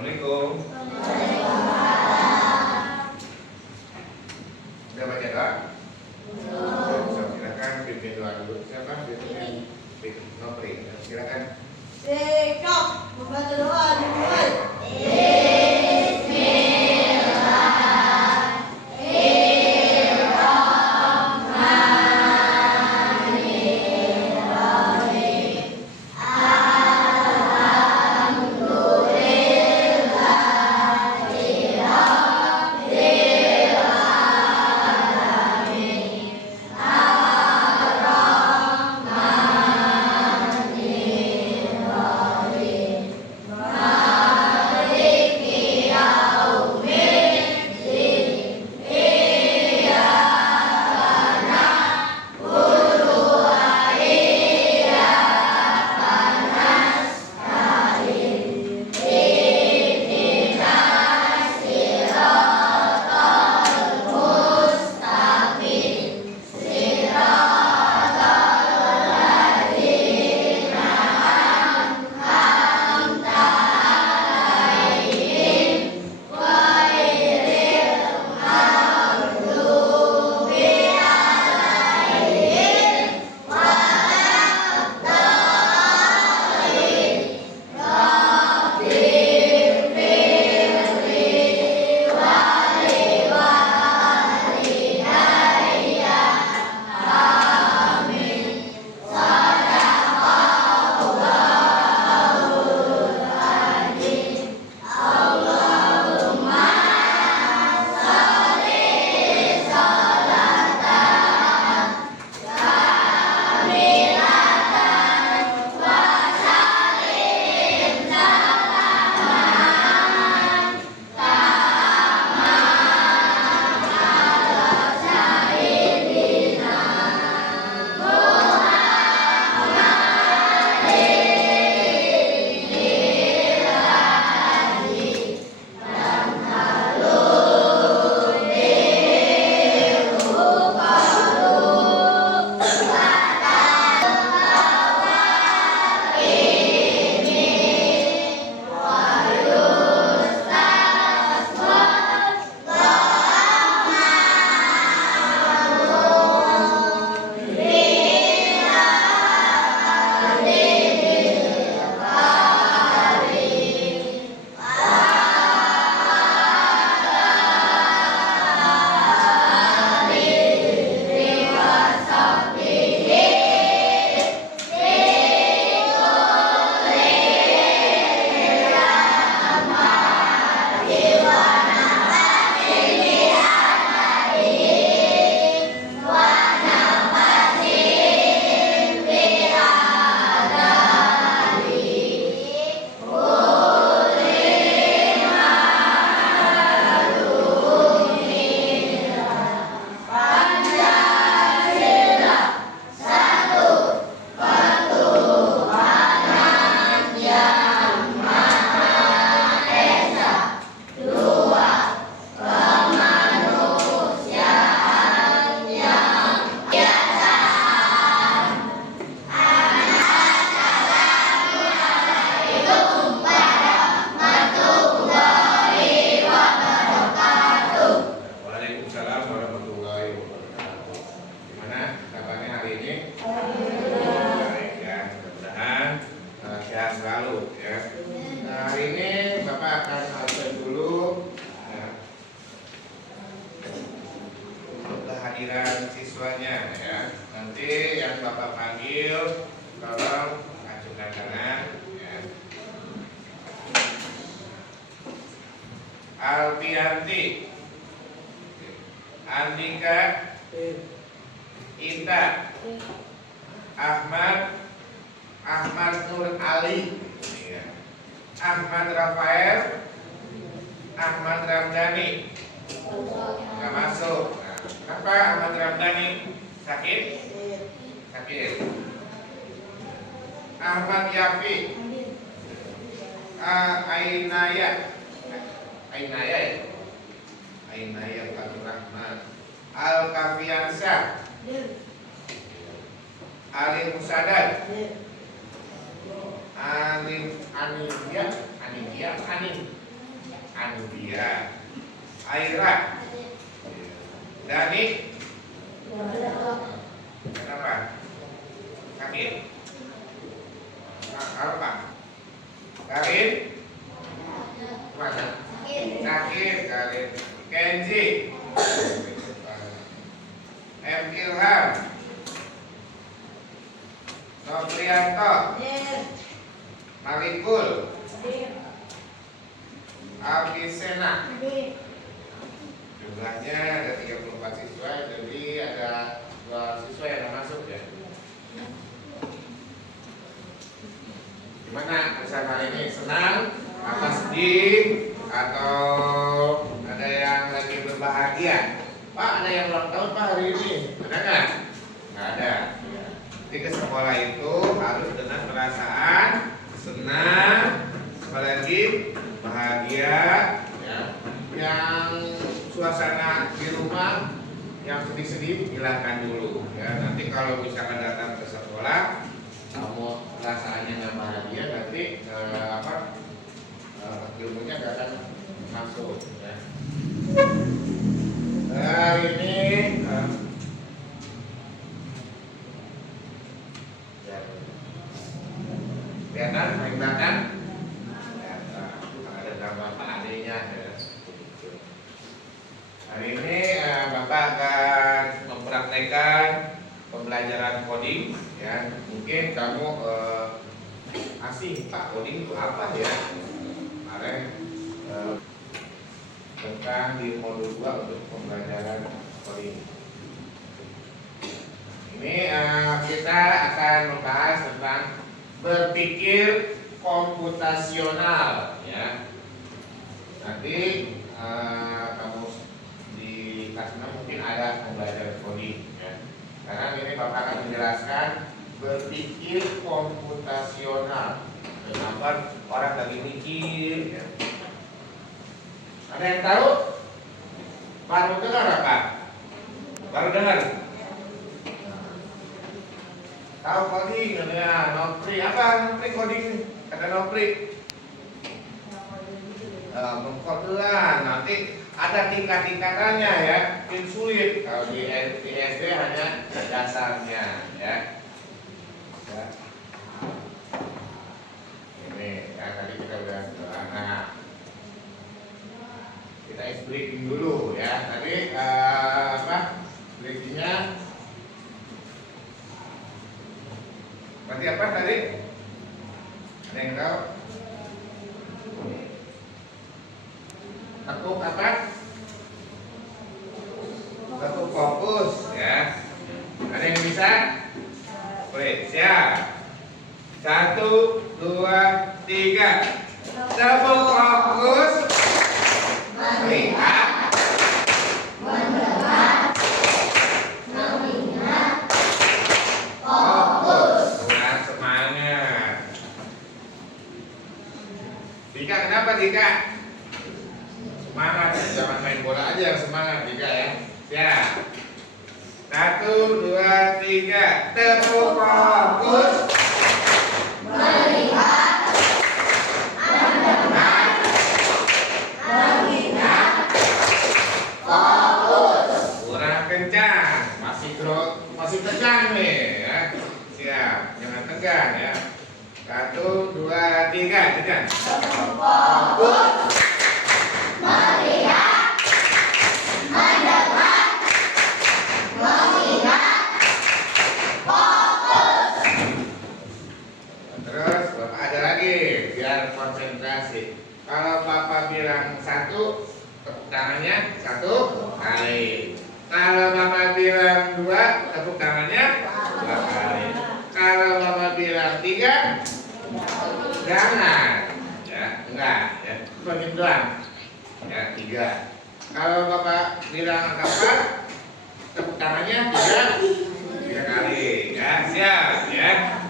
Assalamualaikum. Udah baca doa? Silakan pimpin doa dulu. Siapa? Pimpin Nopri. Silakan. Sikap membaca doa dimulai. Waalaikumsalam warahmatullahi wabarakatuh. Gimana kabarnya hari ini? Baik ya, mudah-mudahan sehat selalu ya. Nah, hari ini Bapak akan absen dulu ya, untuk kehadiran siswanya ya. Nanti yang Bapak panggil tolong ajukan tangan ya. Alfianti, Andika, Ita, Ahmad Nur Ali, ya. Ahmad Rafael, Ahmad Ramdhani, nggak masuk. Nah, kenapa Ahmad Ramdhani? Sakit? Sakit. Ahmad Yafi, Ainaya ya? Ainaya Abdul Rahman, Al-Kafiansyah, Ali Musadad, Anin Andia. Aira. Dani. Kenapa? Kamin. Apa? Karin. Mana? Sakit. Karin. Kenzi. M. Ilham. Noprianto. Malikul. Abisena. Jumlahnya ada 34 siswa, jadi ada 2 siswa yang masuk ya. Gimana pesan hari ini? Senang? Apa sedih? Atau ada yang lagi berbahagia? Pak, ada yang ulang tahun Pak hari ini? Ada nggak? Nggak ada. Jadi ke sekolah itu harus dengan perasaan senang, apalagi bahagia, ya. Yang suasana di rumah yang sedih-sedih hilangkan dulu, ya. Nanti kalau misalkan datang ke sekolah, kamu perasaannya nggak bahagia, nanti ilmunya nggak akan masuk, ya. Hari ini kelihatan main belakang, ada nama Pak Adenya, ya. Hari ini Bapak akan mempraktekkan pembelajaran coding, ya. Mungkin kamu asing, Pak, coding itu apa ya? Kemarin tentang di modul 2 untuk pembelajaran coding. Ini kita akan membahas tentang berpikir komputasional, ya. Nanti kamu di kelas 6 mungkin ada pembelajaran coding, ya. Karena ini Bapak akan menjelaskan berpikir komputasional. Kenapa orang lagi mikir, ya. Ada yang tahu? Baru dengar apa? Baru dengar? Tahu coding, ya, Nopri. Apa Nopri coding? Kata Nopri. Mengkodean. Nanti ada tingkat-tingkatannya, ya. Mungkin sulit. Kalau di SD hanya dasarnya, ya. Ini, ya, tadi kita udah nah, kita breaking dulu, ya. Tadi breakingnya berarti apa tadi? Ada yang tahu? Tekuk apa? Tekuk fokus, ya. Ada yang bisa? Boleh, siap. 1, 2, 3. Tekuk fokus. Melihat. Mendengar. Mengingat. Fokus. Kurang semangat. Dika, kenapa Dika? Semangat, jangan main bola aja yang semangat Dika, ya. Siap. 1, 2, 3. Tepuk fokus. Melihat. Mendengar. Mengingat. Fokus. Kurang kencang. Masih tegang nih, ya. Siap, jangan tegang, ya. 1, 2, 3, tegang. Fokus. Melihat. Mendengar. Mengingat. Fokus. Terus Bapak ada lagi biar konsentrasi. Kalau Bapak bilang 1, tepuk tangannya 1 kali. Kalau Bapak bilang 2, tepuk tangannya 2 kali. Kalau Bapak bilang 3, jangan, ya, enggak, ya, bagian doang, ya, 3. Kalau Bapak bilang angka 4, tepuk tangannya 3 kali, ya. Siap, ya.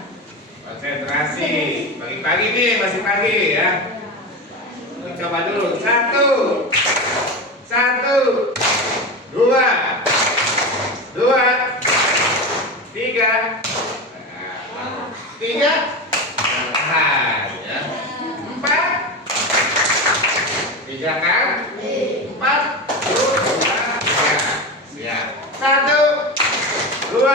Konsentrasi. Pagi-pagi nih, masih pagi, ya. Kita coba dulu. 1, 2, 3, 3, ya. 4, 3, 3 kan? 4, 2, 3. Siap. 1, 2,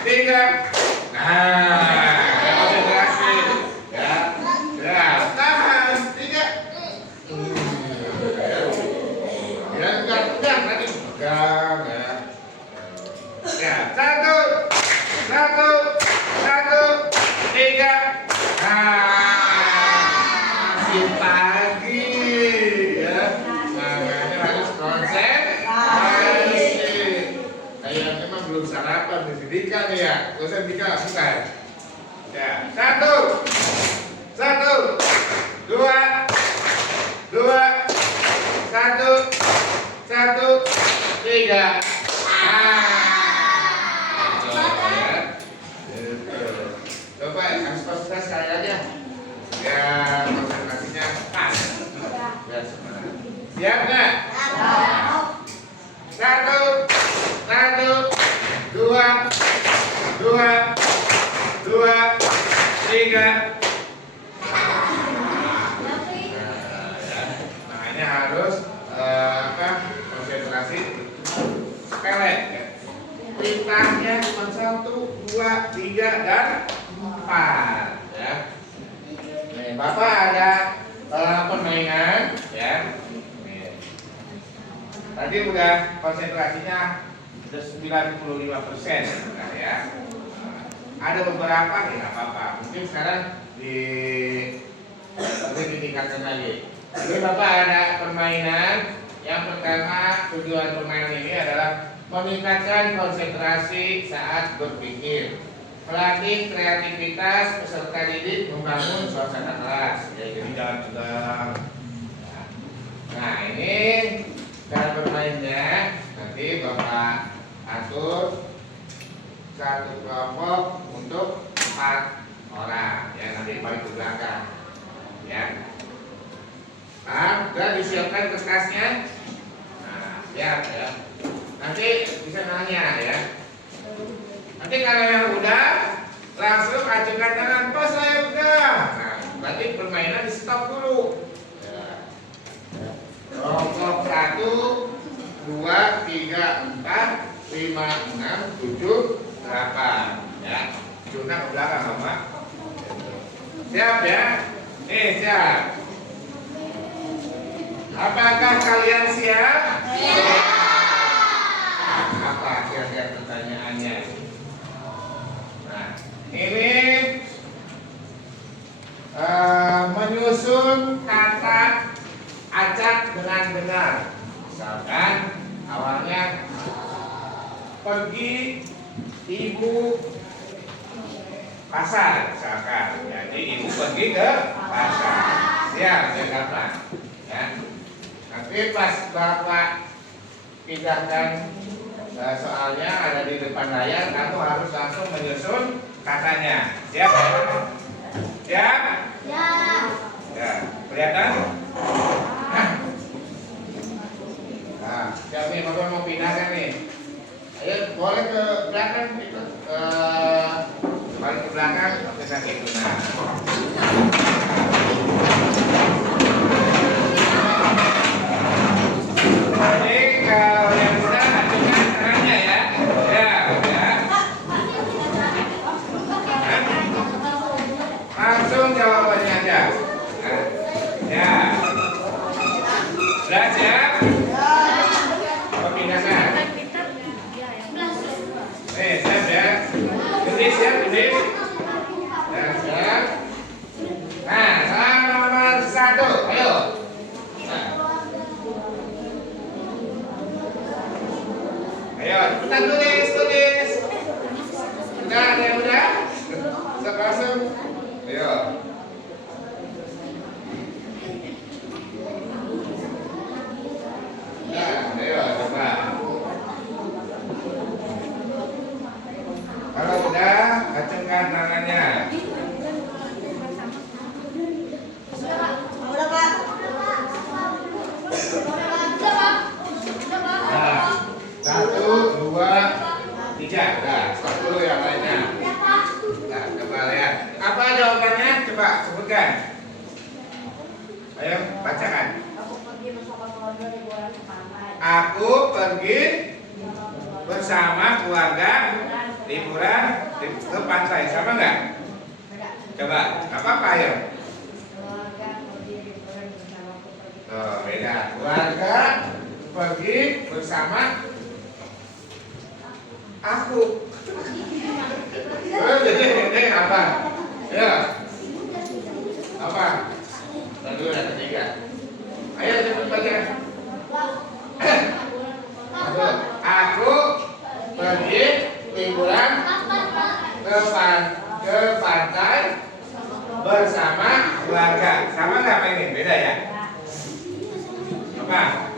3. Nah, konsentrasi. Ya. Ya, tahan. 3. Ya, pegang nanti. Pegang ya. Ya, 1, 3. Masih pagi ya. Makanya harus konsentrasi. Kayaknya memang belum sarapan di Dika nih ya. Dosen Dika bukan? Ya, 1, 2, 3. Coba ekspos kayaknya. Ya, konsentrasinya pas. Biar semangat. Siap nggak? 1, 2, 3. Makanya harus konsentrasi sepele ya. Perintahnya cuma 1, 2, 3 dan 4 ya. Nih, Bapak ada permainan ya. Nih. Tadi udah konsentrasinya udah 95% nah, ya. Ada beberapa ya nggak apa-apa. Mungkin sekarang ditingkatkan lagi. Jadi Bapak ada permainan. Yang pertama tujuan permainan ini adalah meningkatkan konsentrasi saat berpikir, melatih kreativitas peserta didik, membangun suasana kelas. Ya, jadi jangan tegang. Nah, ini cara bermainnya. Nanti Bapak atur satu kelompok untuk 4 orang. Ya, nanti paling ke belakang. Ya. Nah, sudah disiapkan kertasnya. Nah, siap ya. Nanti bisa nanya ya. Nanti kalau yang udah langsung ajukan tangan. Pas saya udah. Nah, berarti permainan di stop dulu. Ya. Kelompok 1, 2, 3, 4, 5, 6, 7, 8. Ya. Cuna ke belakang, Bapak. Siap ya? Siap. Apakah kalian siap? Siap. Apa kira-kira pertanyaannya? Nah, ini menyusun kata acak dengan benar. Misalkan awalnya pergi ibu pasar, misalkan. Jadi ibu pergi ke pasar. Siap, Jakarta. Ya. Nanti pas Bapak pindahkan soalnya ada di depan layar, kamu harus langsung menyusun katanya. Siap? Siap? Ya. Ya, kelihatan? Nah, siap nih, Bapak mau pindahkan nih. Ayo, boleh ke belakang itu, balik ke belakang, kita gitu. Nah. Jadi kalau yang sudah ajukan tangannya ya. Ya, ya. Langsung jawabannya aja. Nah, ya. Sudah siap? Pemindahkan. Siap ya. Tulis ya, tulis. Ya, siap. Ayo bacakan. Aku pergi bersama keluarga liburan ke pantai. Aku pergi bersama keluarga liburan ke pantai. Sama nggak? Coba, apa ya? Keluarga pergi liburan bersamaku pergi. Oh, beda. Keluarga pergi bersama aku. Terus jadi apa? Ya. Apa? Lalu yang ketiga. Ayo cepat baca. Aku pergi liburan ke pantai bersama keluarga. Sama nggak apa ini? Beda ya? Apa?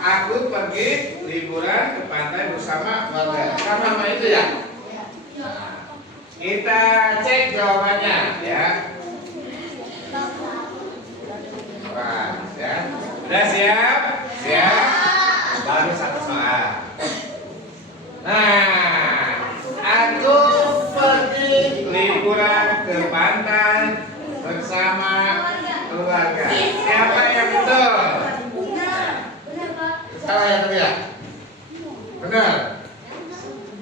Aku pergi liburan ke pantai bersama keluarga. Sama itu ya? Kita cek jawabannya ya. Wah, ya. Udah siap? Siap? Baru satu soal. Nah, aku pergi liburan ke pantai bersama keluarga. Siapa yang betul? Salah yang tadi ya? Benar?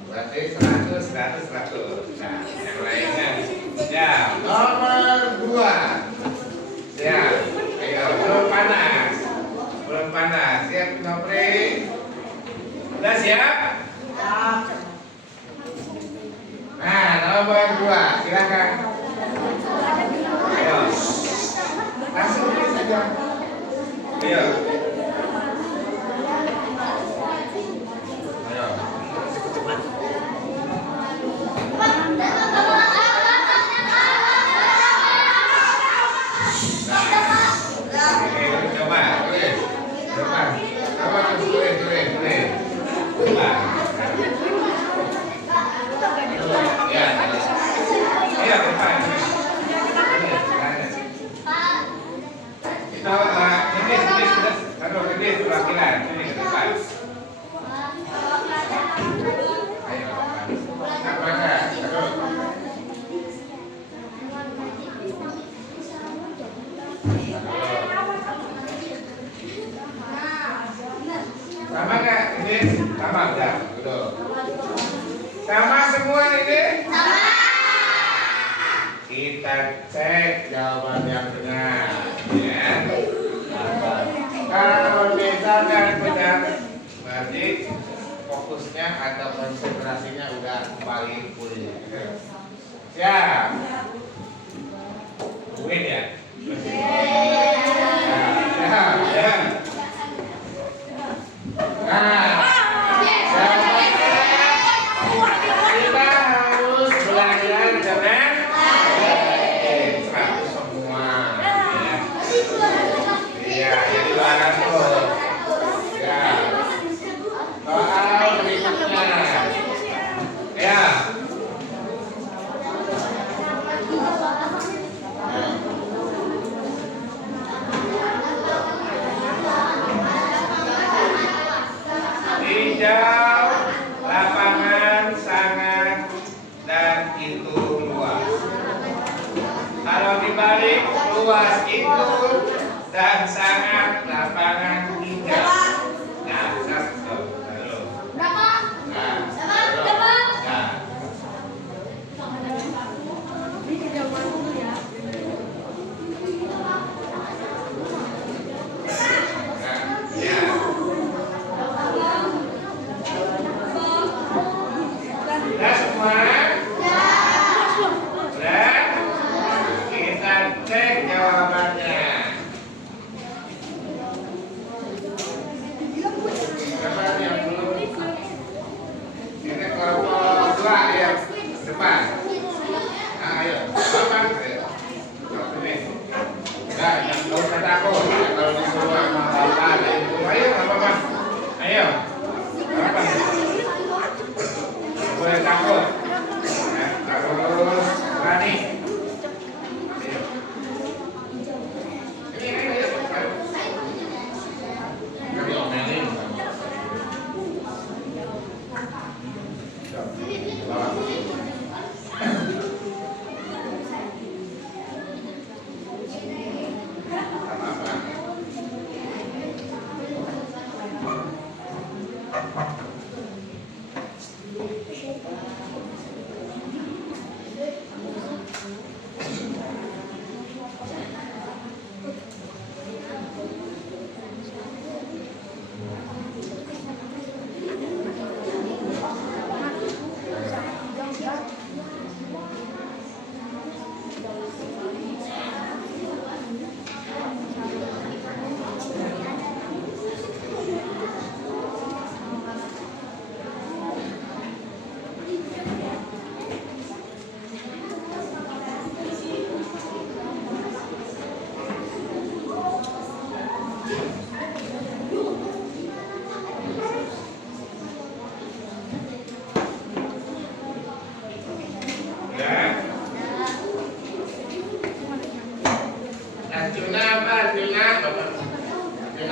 Berarti 100. Nah, yang lainnya siap. Nomor 2. Siap. Ayo, belum panas. Siap, Nopri? Udah siap? Nah, nomor 2. Silakan. Ayo. Langsung saja. Ayo. Sama nggak ini? Sama enggak? Betul. Sama semua ini? Sama. Kita cek jawaban yang benar. Ya. Kalau misalkan benar, berarti fokusnya atau konsentrasinya udah kembali pulih. Siap. Tungguin ya. Ya. Nah, kita harus belajar dengan 100 semua. Iya, jadi barang tuh. Ya. Soal berikutnya. Ya. Hijau, lapangan sangat dan itu luas. Kalau dibalik, luas itu dan sangat lapangan hijau. Nah, satu, lalu.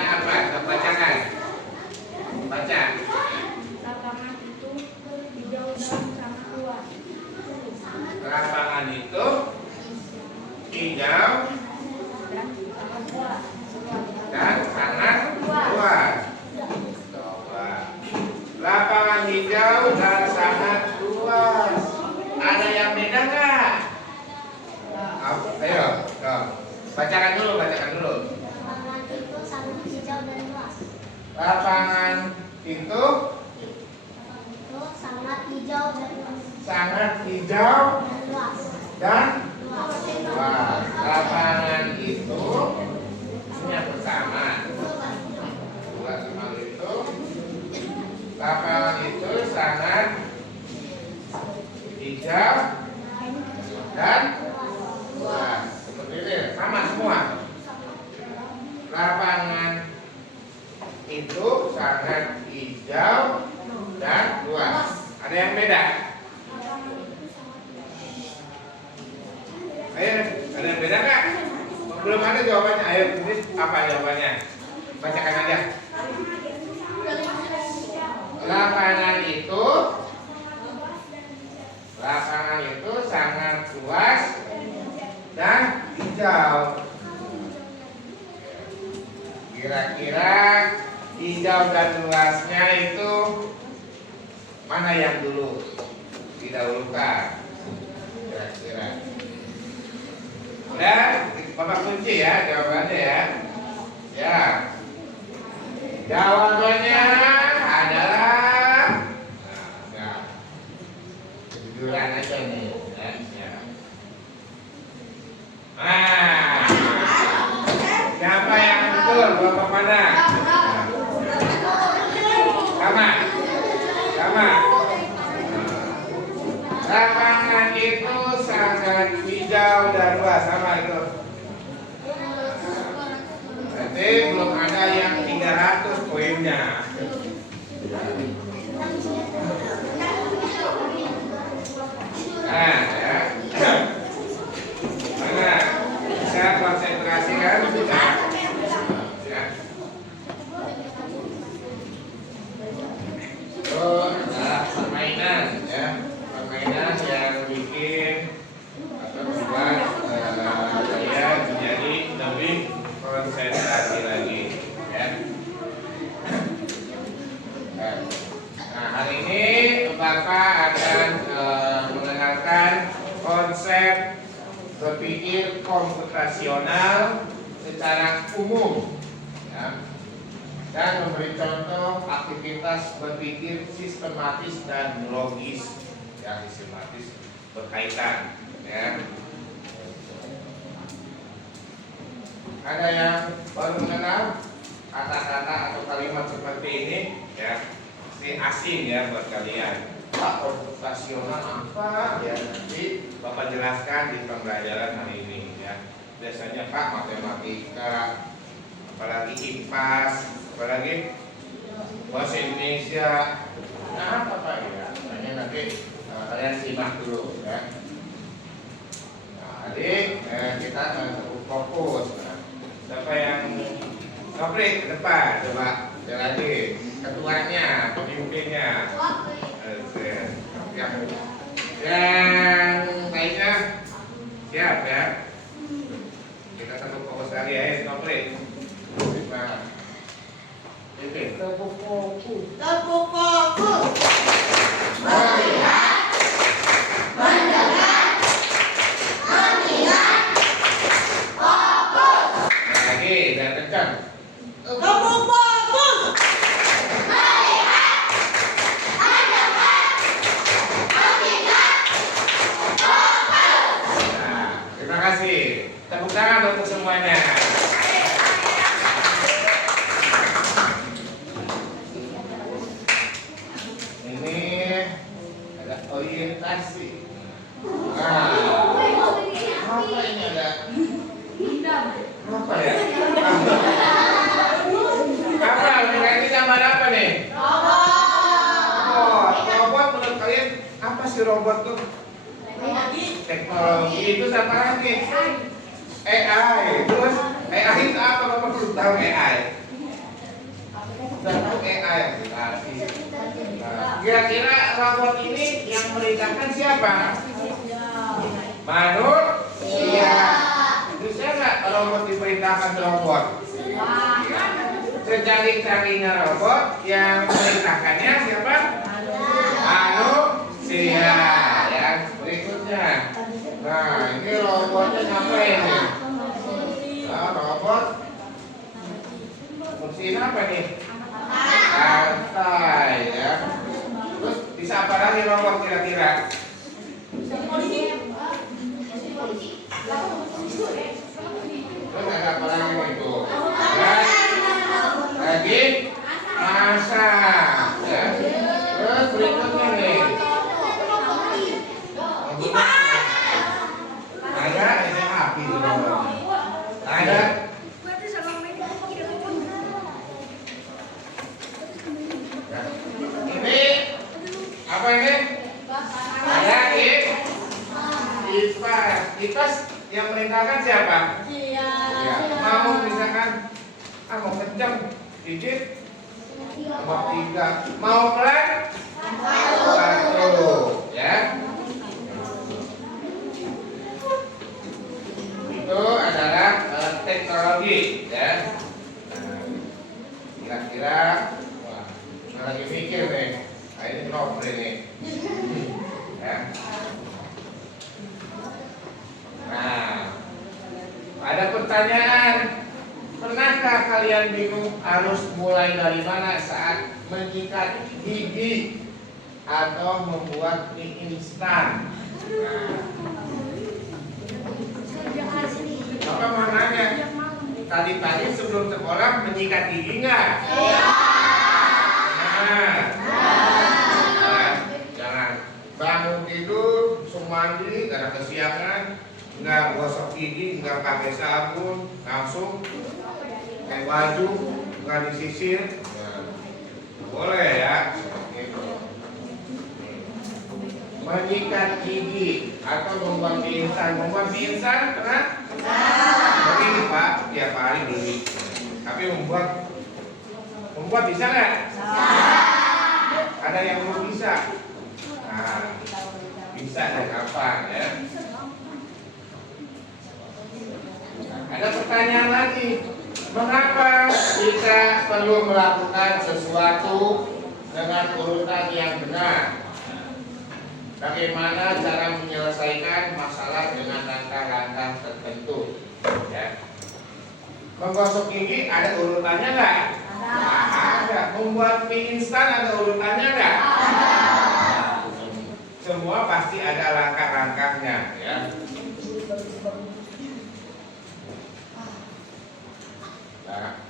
Arina apa? Bacakan. Baca. Lapangan itu hijau dan sangat luas. Lapangan itu hijau Dan sangat luas. dan sangat luas. Coba. Lapangan hijau dan sangat luas. Ada yang beda nggak? Ayo, bacakan dulu. Lapangan itu sangat hijau dan luas. Lapangan itu Sangat hijau dan luas. sangat hijau Dan luas. dan Luas. luas. Lapangan itu ini yang pertama. Lapangan itu sangat hijau dan luas. Seperti ini, sama semua. Lapangan itu sangat hijau dan luas. Ada yang beda? Ayo, ada yang beda nggak? Belum ada jawabannya. Ayo, ini apa jawabannya? Bacakan aja. Lapangan itu sangat luas dan hijau. Kira-kira hijau dan luasnya itu mana yang dulu didahulukan? Kira-kira. Udah, Bapak kunci ya jawabannya ya. Ya. Jawabannya adalah kejujuran aja nih. Ya. Siapa yang betul? Bapak mana? Sama. Lapangan itu sangat hijau dan luas, sama itu. Berarti belum ada yang 300 poinnya. Ya. Mana? Bisa konsentrasi kan? Bisa. Ya. Itu adalah permainan ya. Permainan yang bikin atau membuat saya menjadi lebih konsentrasi lagi ya. Nah, hari ini Bapak akan mengenalkan konsep berpikir komputasional secara umum ya. Dan memberi contoh aktivitas berpikir sistematis dan logis yang sistematis berkaitan ya. Ada yang baru mengenal kata-kata atau kalimat seperti ini ya, ini asing ya buat kalian. Pak, komputasional apa ya, nanti Bapak jelaskan di pembelajaran hari ini ya. Biasanya Pak matematika, apalagi IPAS, apalagi bahasa Indonesia. Nah, apa Pak ya? Nanti kalian simak dulu ya. Nah, adik kita cukup fokus. Siapa yang ngobrol ke depan? Coba lagi ketuanya, pemimpinnya. Yang lainnya siap ya. Kita cukup fokus lagi ya, ngobrol. Nah, ini tepuk fokus. Tepuk fokus. Melihat, mendengar, mengingat, fokus. Lagi, dan kencang. Tepuk fokus. Melihat, mendengar, mengingat, fokus. Nah, terima kasih. Tepuk tangan untuk semuanya. Ini ada orientasi. Nah, apa ini ada? Apa ya? Apa? Ini gambar apa nih? Robot. Robot menurut kalian apa sih robot tuh? Teknologi itu apa lagi? AI. Terus AI itu apa? Bapak belum tahu AI. Kira-kira robot ini yang merintahkan siapa? Manusia. Bisa nggak robot diperintahkan robot? Secari-carinya robot yang merintahkannya siapa? Manusia. Ya, berikutnya. Nah, ini robotnya ngapain nih? Nah, robot mesin apa nih? Santai ya. Terus bisa apa lagi robot kira-kira? Terus ada apa lagi itu? Lagi masak ya. Terus berikutnya nih. Ada ini api tuh. Ada. Ini apa ini? Ada kipas. Kipas yang merintahkan siapa? Ya, mau misalkan mau kencang dikit mau 3, mau pelan 1 ya. Itu adalah teknologi ya. Kira-kira lagi mikir nih, ini ngobrol nih ya. Nah, ada pertanyaan, pernahkah kalian bingung harus mulai dari mana saat menyikat gigi atau membuat mie instan? Apa maknanya? Tadi sebelum sekolah menyikat gigi nggak? Jangan bangun tidur, langsung mandi karena kesiangan, nggak gosok gigi, nggak pakai sabun, langsung pakai baju, nggak disisir. Boleh ya. Gitu. Menyikat gigi atau membuat mie instan. Membuat mie instan pernah? Tapi ini Pak tiap hari beli. Tapi membuat bisa nggak? Ada yang belum bisa. Nah, bisa dan kapan ya? Ada pertanyaan lagi. Mengapa kita perlu melakukan sesuatu dengan urutan yang benar? Bagaimana cara menyelesaikan masalah dengan langkah-langkah tertentu? Ya. Menggosok gigi ada urutannya nggak? Ada. Membuat mie instan ada urutannya nggak? Semua pasti ada langkah-langkahnya, ya. Nah,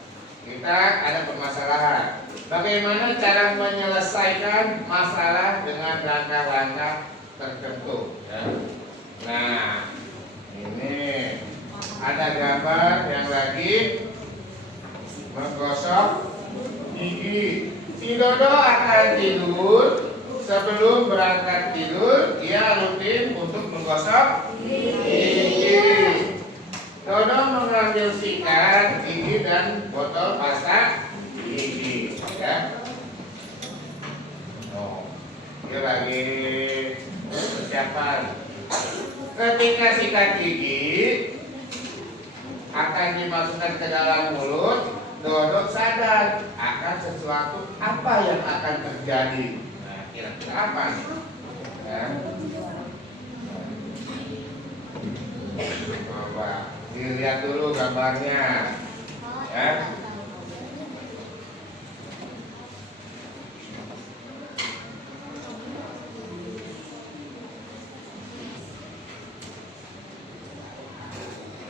kita ada permasalahan. Bagaimana cara menyelesaikan masalah dengan langkah-langkah tertentu? Ya. Nah, ini ada gambar yang lagi menggosok gigi. Si Dodo akan tidur. Sebelum berangkat tidur, dia rutin untuk menggosok gigi. Dodo mengambil sikat gigi dan botol pasta gigi, ya. Oh, dia lagi persiapan. Ketika sikat gigi akan dimasukkan ke dalam mulut, Dodo sadar akan sesuatu apa yang akan terjadi. Nah, kira-kira apa nih? Ya. Coba dilihat dulu gambarnya, ya.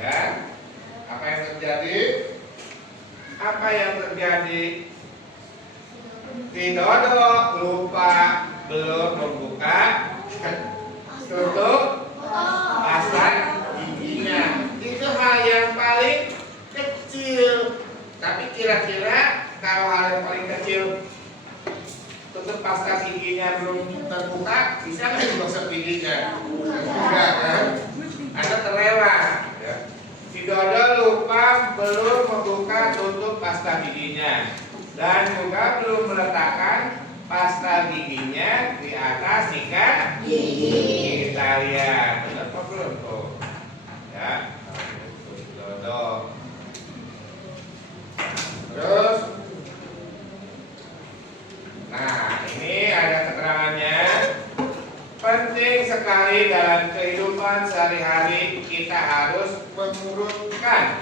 Ya, apa yang terjadi? Apa yang terjadi? Si Dodo lupa belum membuka tutup pasta giginya. Itu hal yang paling kecil. Tapi kira-kira kalau hal yang paling kecil tutup pasta giginya belum terbuka, bisa nggak digosok giginya? Enggak kan? Ada terlewat. Ya. Si Dodo lupa belum membuka tutup pasta giginya dan juga belum meletakkan pasta giginya Kita lihat, benar apa belum tuh? Ya, dodol. Terus, nah ini ada keterangannya. Penting sekali dalam kehidupan sehari-hari kita harus mengurutkan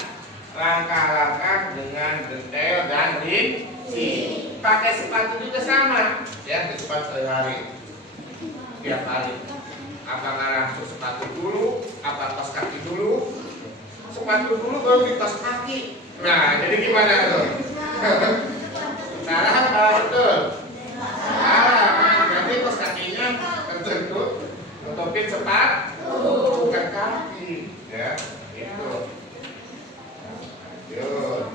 langkah-langkah dengan detail dan rinci. Pakai sepatu juga sama, ya, sepatu sehari-hari. Tiap hari. Apakah langsung sepatu dulu, apa kos kaki dulu? Sepatu dulu baru di kos kaki. Nah, jadi gimana tuh? Salah apa betul? Salah. Nanti kos kakinya tertutup, tutupin sepatu, bukan kaki, ya. Itu. Yuk,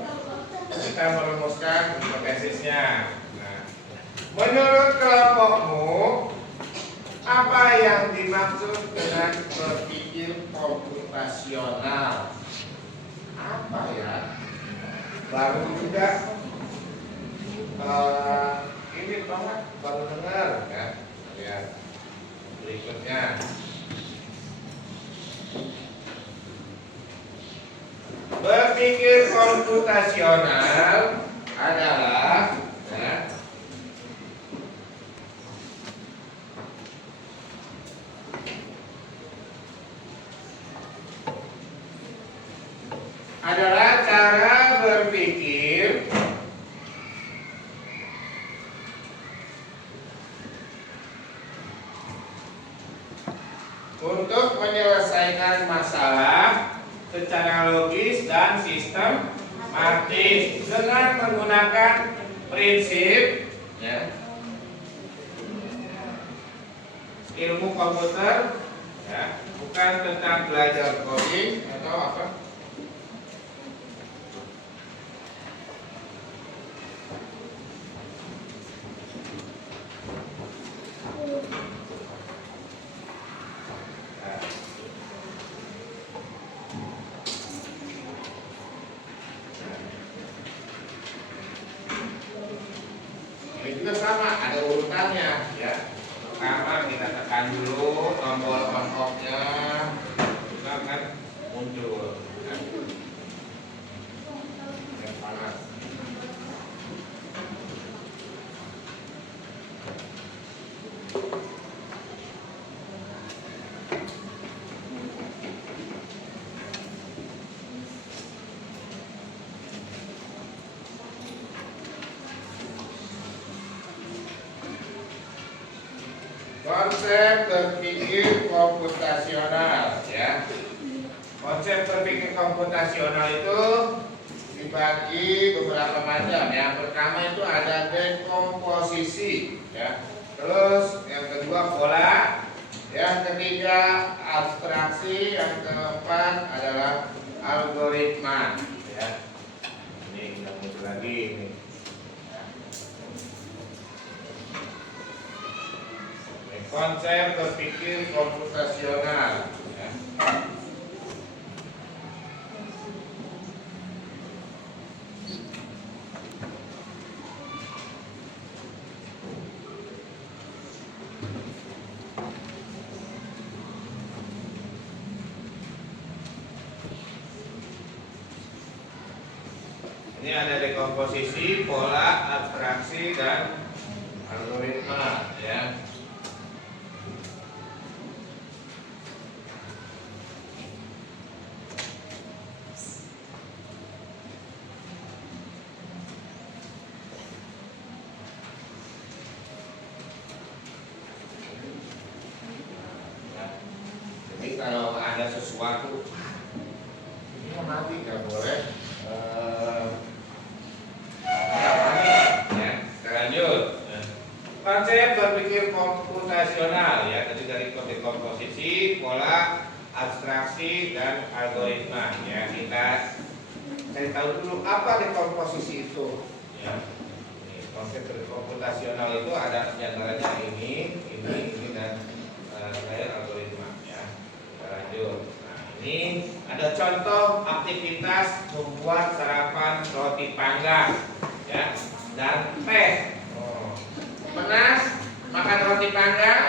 kita merumuskan hipotesisnya. Nah, menurut kelompokmu, apa yang dimaksud dengan berpikir komputasional? Apa ya? Baru juga ini banget, baru dengar ya. Lihat berikutnya. Berpikir komputasional adalah ya, adalah cara berpikir untuk menyelesaikan masalah secara logis dan sistematis dengan menggunakan prinsip ya, ilmu komputer ya, bukan tentang belajar coding atau apa. Ini juga sama, ada urutannya ya. Pertama kita tekan dulu tombol on off-nya, juga akan muncul ya. Yang panas. Konsep berpikir komputasional ya. Konsep berpikir komputasional itu dibagi beberapa macam. Yang pertama itu ada dekomposisi ya. Terus yang kedua pola, yang ketiga abstraksi, yang keempat adalah algoritma ya. Ini kita muncul lagi ini. Konsep berpikir komputasional ya. Ini ada dekomposisi, pola, abstraksi, dan algoritma ya. Jadi kalau ada sesuatu ini mati nggak boleh ya. Kita lanjut. Konsep berpikir komputasional ya, tadi dari dekomposisi, pola, abstraksi, dan algoritma ya. Kita cari tahu dulu apa dekomposisi itu ya. Konsep komputasional itu ada diantaranya ini dan algoritma ya. Kita lanjut. Nah, ini ada contoh aktivitas membuat sarapan roti panggang ya dan teh. Pernah makan roti panggang?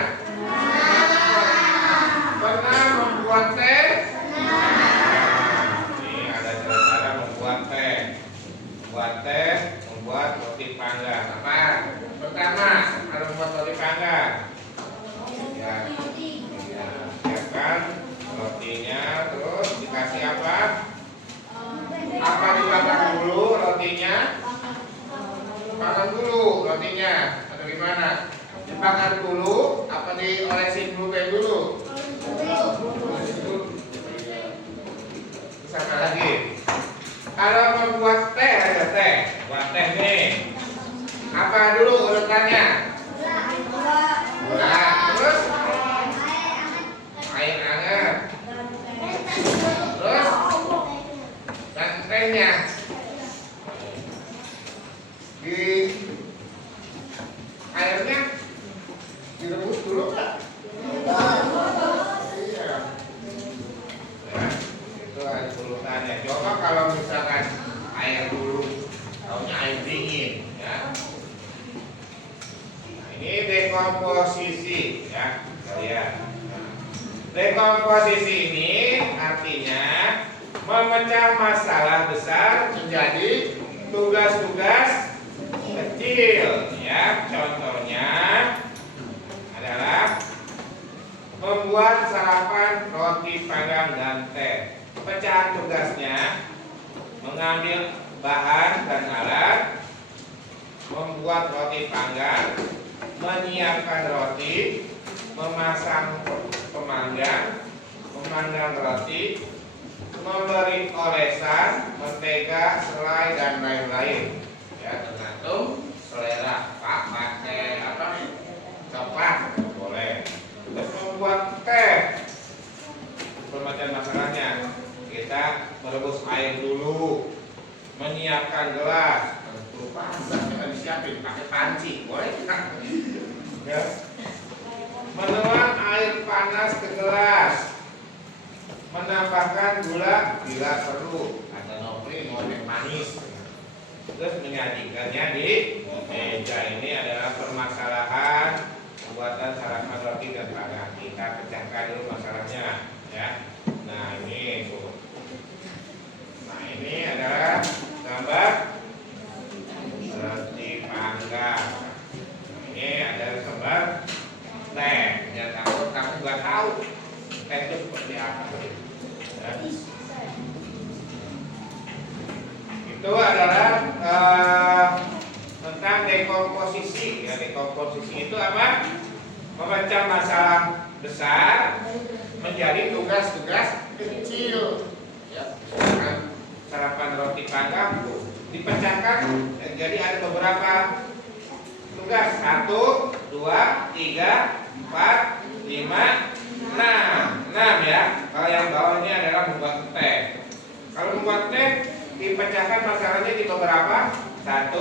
urutannya? Gula, terus air hangat, terus dan tehnya. Di airnya direbus dulu nggak? Iya. Ya, itu ada urutannya. Coba kalau misalkan air dulu, taunya air dingin, ya. Nah, ini dekomposisi, ya, kalian. Nah, dekomposisi ini artinya memecah masalah besar menjadi tugas-tugas kecil, ya. Contohnya adalah membuat sarapan, roti panggang dan teh. Pecahan tugasnya mengambil bahan dan alat, membuat roti panggang, menyiapkan roti, memasang pemanggang, memanggang roti, memberi olesan, mentega, selai dan lain-lain. Ya, tergantung selera. Pak pakai apa? Coklat boleh. Terus membuat teh. Bermacam masalahnya. Kita merebus air dulu, menyiapkan gelas. Tentu panas kita disiapin pakai panci, boleh kan? Ya. Menuang air panas ke gelas, menambahkan gula bila perlu, ada nopri mau yang manis. Terus menyajikannya di meja. Ini adalah permasalahan pembuatan sarapan roti dan panggang. Kita pecahkan dulu masalahnya, ya. Nah ini tuh. Nah ini adalah gambar roti panggang. Nah, ini adalah gambar teh. Ya takut kamu nggak tahu teh itu seperti apa. Ya. Itu adalah tentang dekomposisi. Ya, dekomposisi itu apa? Memecah masalah besar menjadi tugas-tugas kecil. Ya, misalkan sarapan roti panggang dipecahkan jadi ada beberapa tugas. 1, 2, 3, 4, 5, 6. 6 ya. Kalau yang bawahnya adalah membuat teh. Kalau membuat teh dipecahkan masalahnya di beberapa? 1,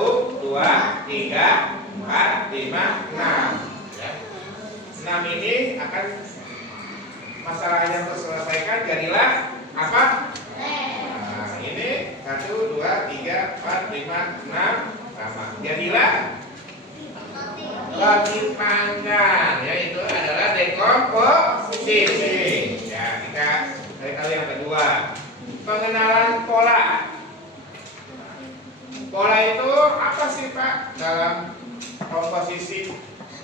2, 3, 4, 5, 6. Ya. 6 ini akan masalahnya terselesaikan jadilah apa? Nah, ini 1, 2, 3, 4, 5, 6 sama. Jadilah roti panggang. Ya, itu adalah dekomposisi. Ya, kita cari tahu yang kedua. Pengenalan pola. Pola itu apa sih Pak dalam komposisi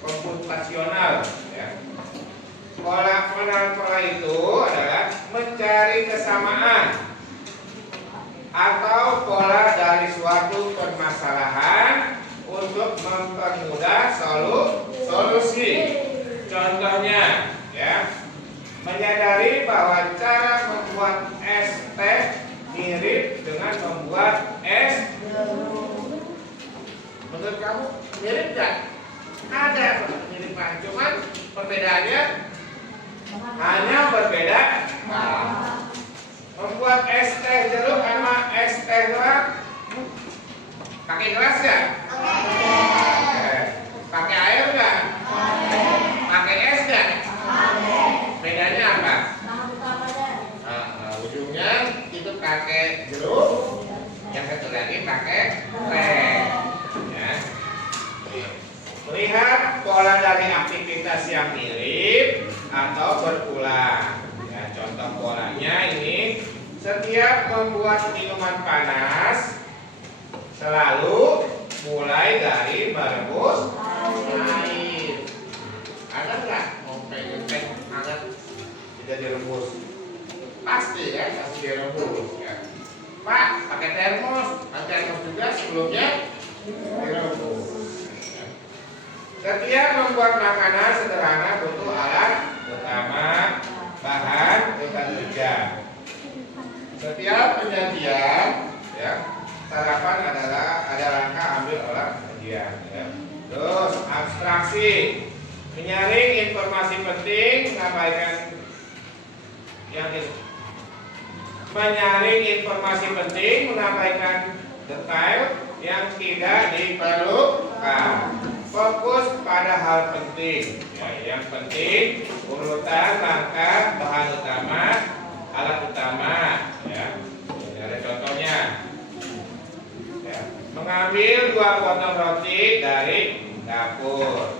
komputasional? Ya. Pengenalan pola itu adalah mencari kesamaan atau pola dari suatu permasalahan untuk mempermudah solusi. Contohnya, ya, menyadari bahwa cara membuat es teh mirip dengan membuat es. Menurut kamu mirip nggak? Ada kemiripan, cuman perbedaannya hanya berbeda. Membuat es teh jeruk sama es teh doang pakai gelas nggak? Pakai air nggak? Pakai es nggak? Bedanya apa? Ujungnya itu pakai jeruk, yang satu lagi pakai teh. Ya. Melihat pola dari aktivitas yang mirip atau berulang. Ya, contoh polanya ini, setiap membuat minuman panas selalu mulai dari merebus air. Ada nggak mau pengen teh hangat tidak direbus? Pasti ya, pasti direbus ya. Pak, pakai termos juga sebelumnya direbus. Ya. Setiap membuat makanan sederhana butuh alat utama, bahan, dan kerja. Setiap penyajian, ya, sarapan adalah ada rangka ambil olah penyajian. Ya. Terus abstraksi, menyaring informasi penting, mengabaikan yang ini. Menyaring informasi penting, mengabaikan detail yang tidak diperlukan. Fokus pada hal penting. Ya, yang penting urutan langkah bahan utama, alat utama. Ya, ini ada contohnya. Ya, mengambil 2 potong roti dari dapur.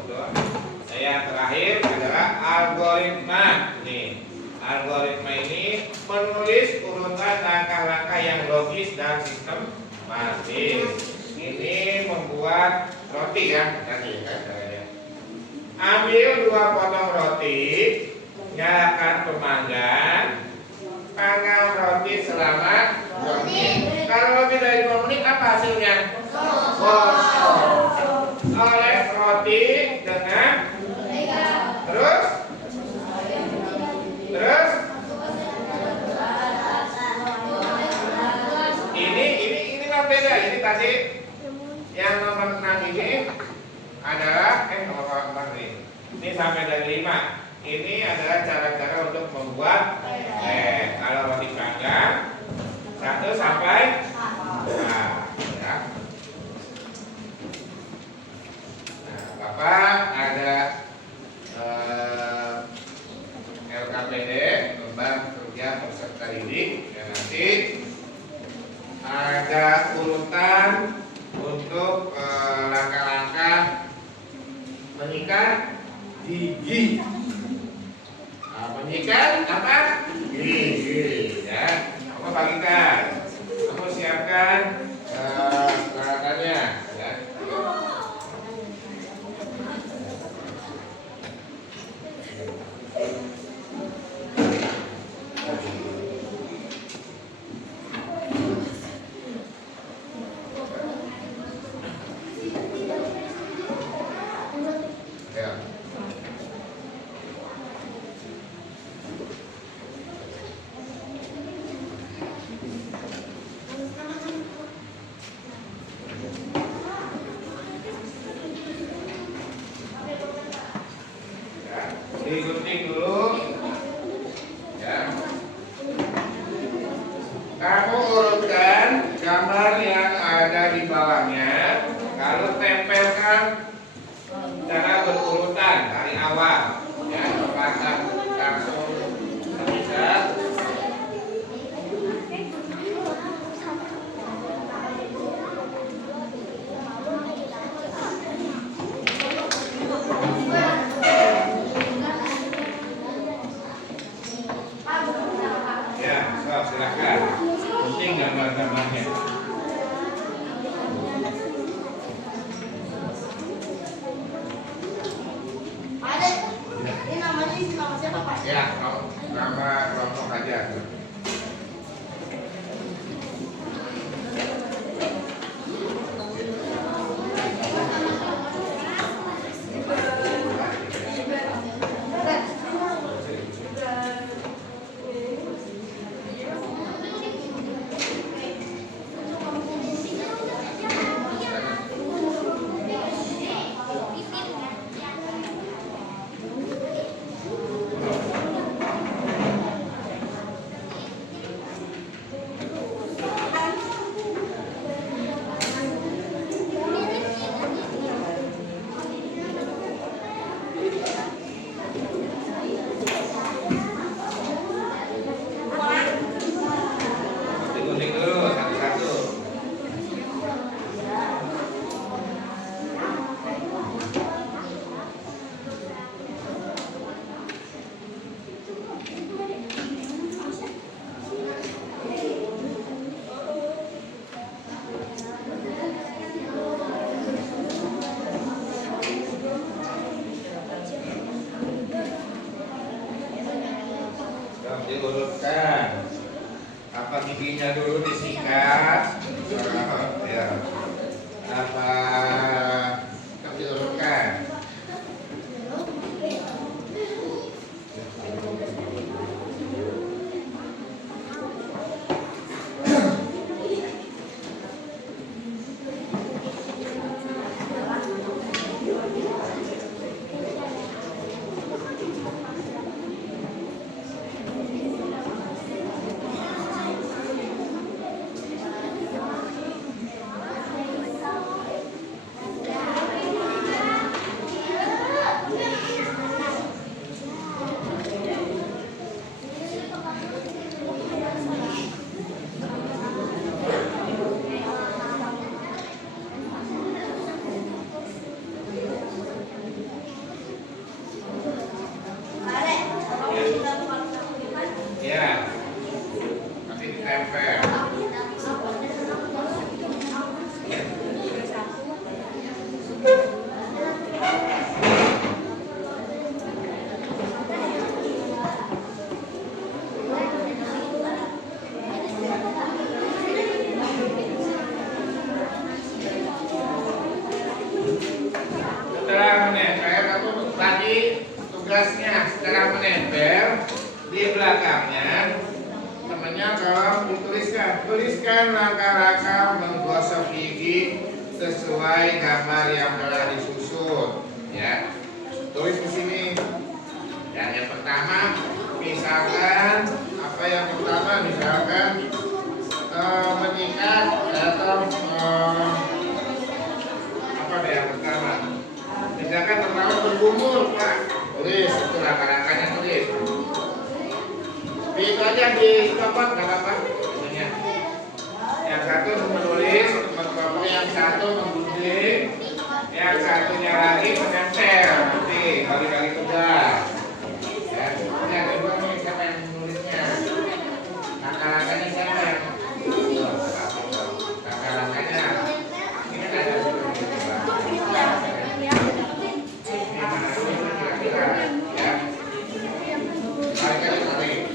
Yang terakhir adalah algoritma. Nih, algoritma ini menulis urutan langkah-langkah yang logis dan sistematis. Ini membuat roti ya tadi kan. Ambil 2 potong roti, nyalakan pemanggang, panggang roti selama 2 menit. Kalau lebih dari 2 menit apa hasilnya? Gosong. Oles roti dengan terus ini lah beda. Ini tadi yang nomor 6 ini adalah nomor 4 nih. Ini sampai dari 5. Ini adalah cara-cara untuk membuat kalau roti panggang 1 sampai ya. Nah, Bapak ada LKPD, lembar kerja peserta didik, dan nanti ada urutan untuk langkah-langkah menyikat gigi. Menyikat apa? Gigi. Ya, kamu bagikan. Kamu siapkan peralatannya. Ya. Digunting dulu ya. Kamu urutkan gambar yang ada di bawahnya, lalu tempelkan secara berurutan dari awal ya, apakah langsung bisa. Silakan, penting gambar-gambarnya. Ini namanya nama siapa Pak? Ya, nama kelompok aja. Digunting dulu satu-satu. Diurutkan. Apa giginya dulu disikat? Ya. Apa diurutkan? selanjutnya tolong dituliskan. Tuliskan langkah-langkah menggosok gigi sesuai gambar yang telah disusun. Ya, tulis di sini. Yang pertama, misalkan apa yang pertama, misalkan menyikat atau apa deh yang pertama? Misalkan pertama bergumul, Pak. Tulis itu langkah-langkahnya tulis. Itu aja dicopot nggak apa-apa. Yang satu menulis, yang satu menggunting, yang satunya lagi menempel. Nanti kali-kali tugas. Ya, ini ada dua nih, siapa yang menulisnya? Langkah-langkahnya siapa yang? Langkah-langkahnya. Ini kan ada di sini. Ini mana dulu kira-kira? Ya. Kali-kali tarik.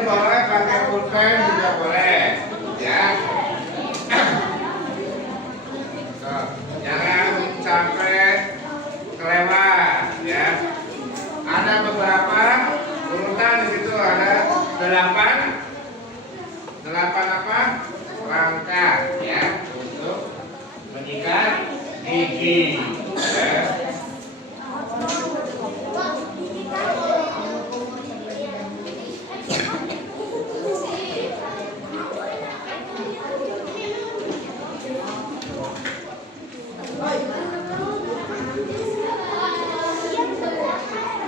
Boleh pakai pulpen juga boleh, ya. Jangan sampai kelewat, ya. Ada beberapa urutan di situ, ada 8 apa? Langkah, ya, untuk menyikat gigi. Ya.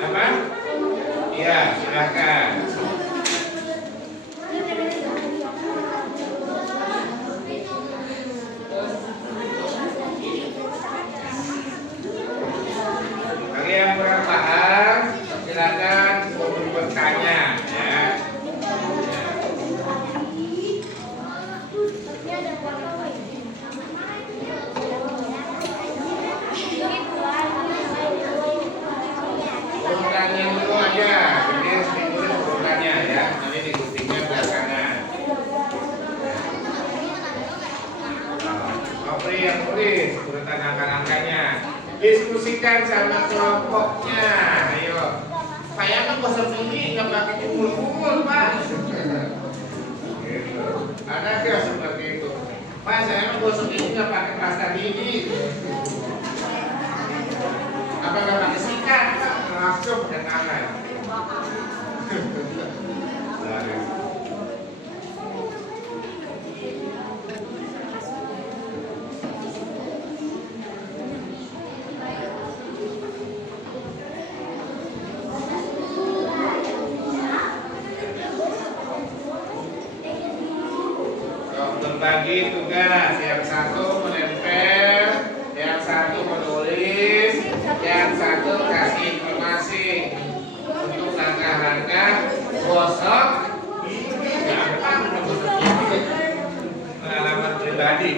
Apa? Iya, silakan. Bagi yang kurang paham, silakan bertanya, ya. Urutannya dulu aja, jadi ditulis urutannya, ya. Nanti diguntingnya belakangan. Opri yang tulis urutan angka-angkanya. Diskusikan sama kelompoknya. Ayo. Saya kan gosok gigi nggak pakai kumul-kumul, Pak. Gitu. Ada nggak seperti itu? Pak, saya kan gosok gigi nggak pakai pasta gigi. Apa nggak pakai sikat? Langsung pakai tangan. Berbagi tugas, yang satu menempel, yang satu menulis, yang satu kasih informasi untuk langkah-langkah gosok gigi. Gampang menggosok gigi, pengalaman pribadi.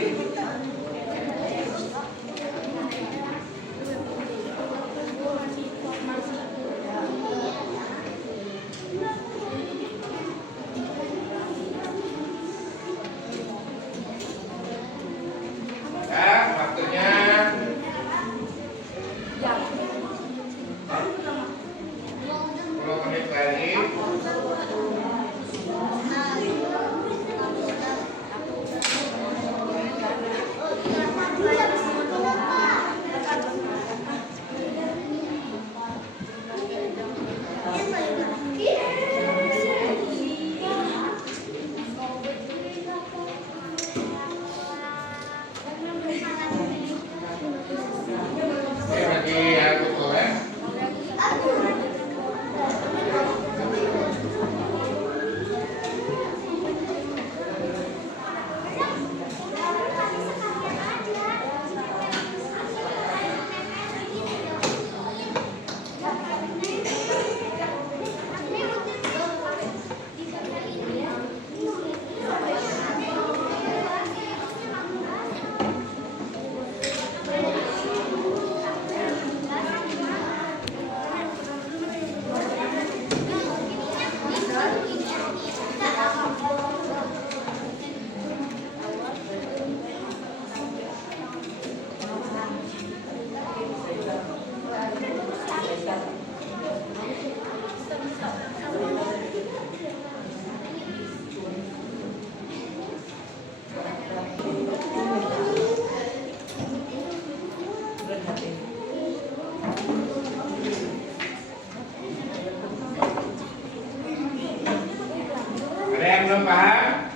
belum paham?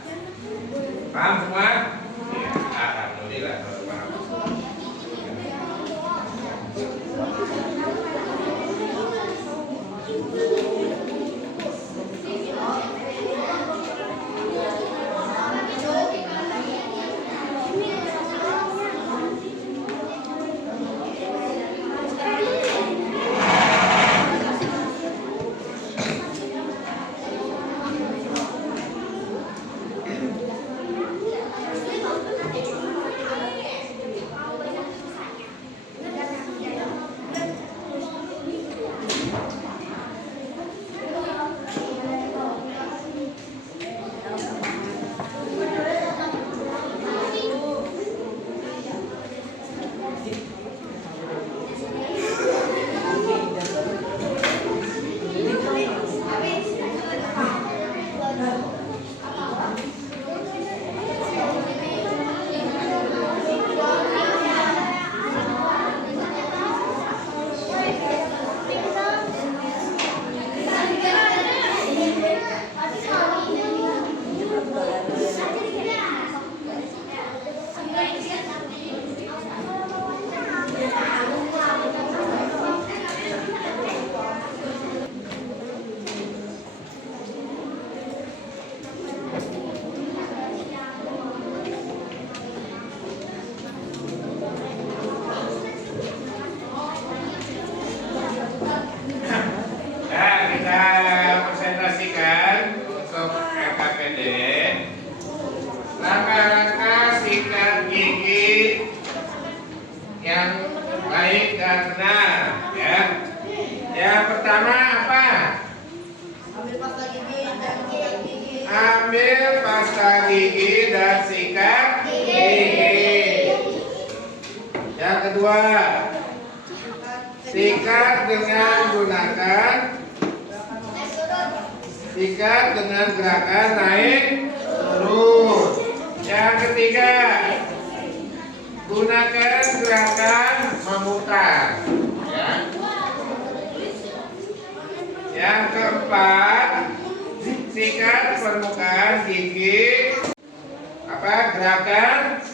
Paham semua? Ya, alhamdulillah baru paham. Langkah-langkah sikat gigi yang baik dan benar, ya. Yang pertama apa? Ambil pasta gigi dan sikat gigi. Yang kedua, sikat dengan gerakan naik turun. Yang ketiga, gunakan gerakan memutar, ya. Yang keempat, sikat permukaan gigi. Apa gerakan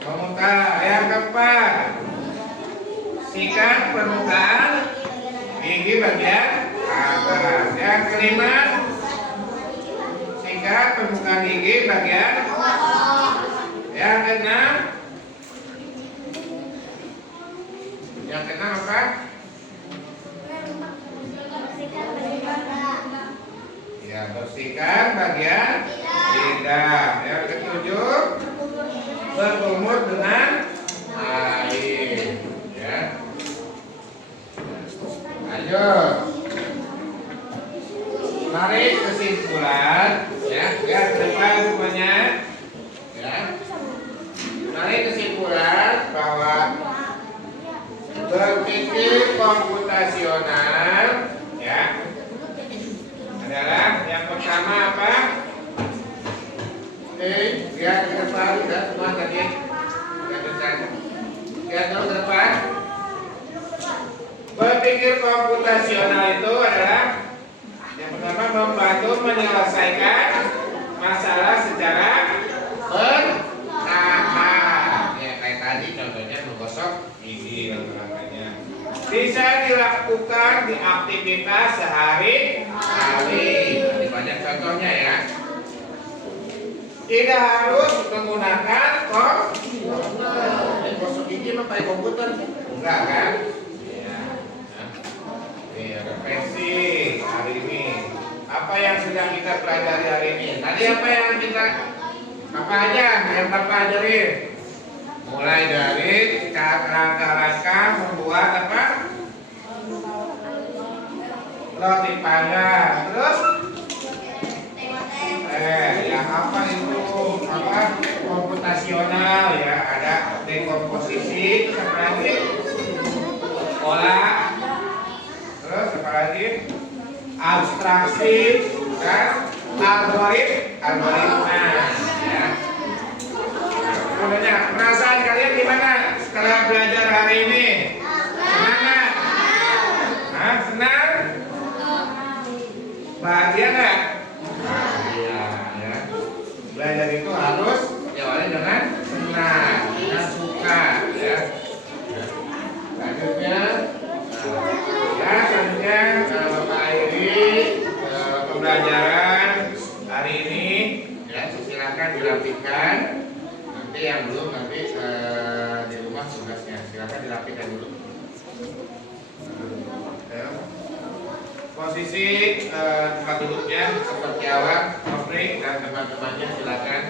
memutar? Yang keempat, sikat permukaan gigi bagian atas. Yang kelima, sikat permukaan gigi bagian. Yang keenam apa? Ya, bersihkan bagian lidah. Yang ketujuh, berkumur dengan air. Ya. Lanjut. Mari kesimpulan, ya, lihat ke depan semuanya, ya. Mari kesimpulan bahwa berpikir komputasional, ya, adalah yang pertama apa? Lihat ke depan, lihat semua tadi, lihat ke depan. Berpikir komputasional itu adalah yang pertama membantu menyelesaikan masalah secara bertahap. Ya kayak tadi contohnya menggosok gigi langkah-langkahnya. Bisa dilakukan di aktivitas sehari-hari. Ada banyak contohnya ya. Tidak harus menggunakan komputer. Gosok gigi mah pakai komputer? Enggak kan? Refleksi hari ini. Apa yang sudah kita pelajari hari ini? Tadi apa aja yang Bapak ajarin? Mulai dari rangka-rangka membuat apa? Roti panggang. Terus? Yang apa itu? Apa? Komputasional ya. Ada dekomposisi. Terus apa lagi? Olah. Terus apa lagi? Abstraksi dan algoritma. Ya. Kemudian perasaan kalian gimana setelah belajar hari ini? Senang nggak? Senang? Bahagia nggak? posisi tempat duduknya seperti awal, Nofri dan teman-temannya silakan